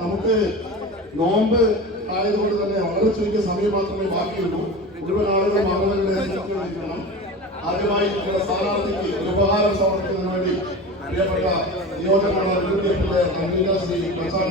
നമുക്ക് നോമ്പ് ആയതുകൊണ്ട് തന്നെ വളരെ ചുരുങ്ങിയ സമയം മാത്രമേ ബാക്കിയുള്ളൂ. മുഴുവൻ ആളുകൾ മകളുടെ ആദ്യമായി സ്ഥാനാർത്ഥിക്ക് ഉപഹാരം സമർപ്പിക്കുന്നതിന് വേണ്ടി പ്രിയപ്പെട്ട നിയോജകമണ്ഡലം യു ഡി എഫിലെ കൺവീനർ ശ്രീ പ്രസാദ്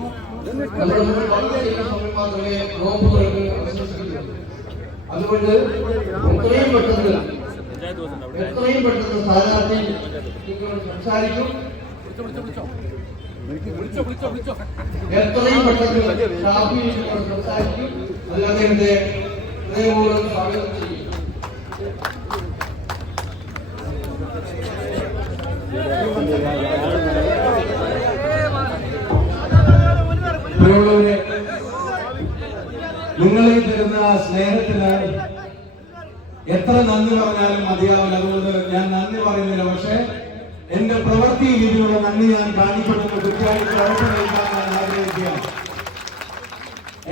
അതുകൊണ്ട് എത്രയും പെട്ടെന്ന് എത്രയും പെട്ടെന്ന് സ്ഥാനാർത്ഥി സംസാരിക്കും. എത്രയും പെട്ടെന്ന് ഷാഫി സംസാരിക്കും. അതിൽ അദ്ദേഹത്തെ ഹൃദയപൂർവം സ്വാഗതം ചെയ്യും. നിങ്ങളിൽ തരുന്ന ആ സ്നേഹത്തിനായി എത്ര നന്ദി പറഞ്ഞാലും മതിയാവില്ല. അതുകൊണ്ട് ഞാൻ നന്ദി പറയുന്നില്ല. പക്ഷെ എന്റെ പ്രവൃത്തി രീതിയിലുള്ള നന്ദി ഞാൻ കാണിക്കണമെന്ന് കൃത്യമായിട്ട്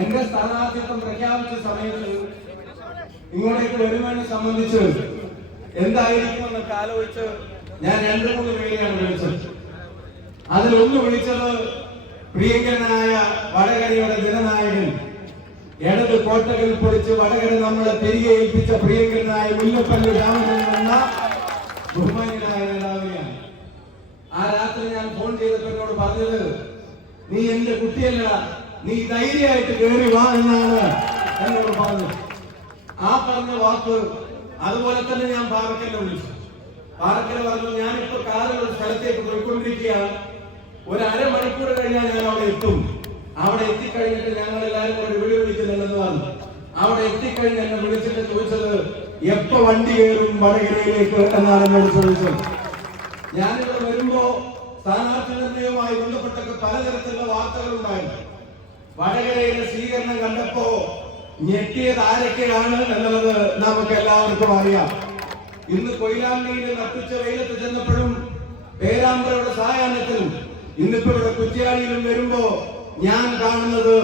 എന്റെ സ്ഥാനാർത്ഥിത്വം പ്രഖ്യാപിച്ച സമയത്ത് ഇങ്ങോട്ടേക്ക് വരുന്നതിനെ സംബന്ധിച്ച് എന്തായിരിക്കും എന്നൊക്കെ ആലോചിച്ച് ഞാൻ രണ്ടു മൂന്ന് പേരെയാണ് വിളിച്ചത്. അതിലൊന്ന് വിളിച്ചത് പ്രിയങ്കരനായ വടകരയുടെ ജനനായകൻ ഇടത് കോട്ടകൾ പൊളിച്ച് വടകര നമ്മളെ തിരികെ ഏൽപ്പിച്ച പ്രിയങ്കരനായ മുല്ലപ്പള്ളി രാമചന്ദ്രനെന്ന എന്ന ബഹുമാന്യനായ നേതാവിനെയാണ്. ആ രാത്രി ഞാൻ ഫോൺ ചെയ്തപ്പോൾ എന്നോട് പറഞ്ഞത് നീ എന്റെ കുട്ടിയല്ല നീ ധൈര്യമായിട്ട് കയറി വാ എന്നാണ് എന്നോട് പറഞ്ഞത് ആ പറഞ്ഞ വാക്ക് അതുപോലെ തന്നെ ഞാൻ പാറക്കല്ലെ വിളിച്ചു. പാറക്കല പറഞ്ഞു ഞാനിപ്പോ ഒരു സ്ഥലത്തേക്ക് പോയിക്കൊണ്ടിരിക്കുകയാണ്. ഒരു അരമണിക്കൂർ കഴിഞ്ഞാൽ ഞാൻ അവിടെ എത്തും. അവിടെ എത്തിക്കഴിഞ്ഞിട്ട് ഞങ്ങൾ എല്ലാവരും കൂടെ പറഞ്ഞു അവിടെ എത്തിക്കഴിഞ്ഞ് എന്നെ വിളിച്ചിട്ട് ചോദിച്ചത് എപ്പോ വണ്ടി കയറും? വടകരയിലേക്ക് എന്നാണ് എന്നോട് ചോദിച്ചത്. ഞാനിവിടെ വരുമ്പോ സ്ഥാനാർത്ഥി നിർണയവുമായി ബന്ധപ്പെട്ടൊക്കെ പലതരത്തിലുള്ള വാർത്തകൾ ഉണ്ടായിരുന്നു. വടകരയിലെ സ്വീകരണം കണ്ടപ്പോ ഞെട്ടിയത് ആരൊക്കെയാണ് എന്നുള്ളത് നമുക്ക് എല്ലാവർക്കും അറിയാം. ഇന്ന് കൊയിലാണ്ടിയിൽ നട്ടുച്ച വെയിലത്ത് ചെന്നപ്പോഴും പേരാമ്പ്രയുടെ സായാഹ്നത്തിലും ഇന്നിപ്പോ ഇവിടെ കുറ്റിയാടിയിലും വരുമ്പോ ഞാൻ കാണുന്നത്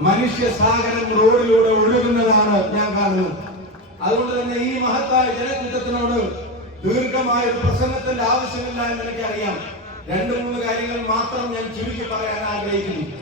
മനുഷ്യ സാഗരം റോഡിലൂടെ ഒഴുകുന്നതാണ് ഞാൻ കാണുന്നത്. അതുകൊണ്ട് തന്നെ ഈ മഹത്തായ ജനക്കൂട്ടത്തിനോട് ദീർഘമായ ഒരു പ്രസംഗത്തിന്റെ ആവശ്യമില്ല എന്ന് എനിക്കറിയാം. രണ്ടു മൂന്ന് കാര്യങ്ങൾ മാത്രം ഞാൻ ചുരുക്കി പറയാൻ ആഗ്രഹിക്കുന്നു.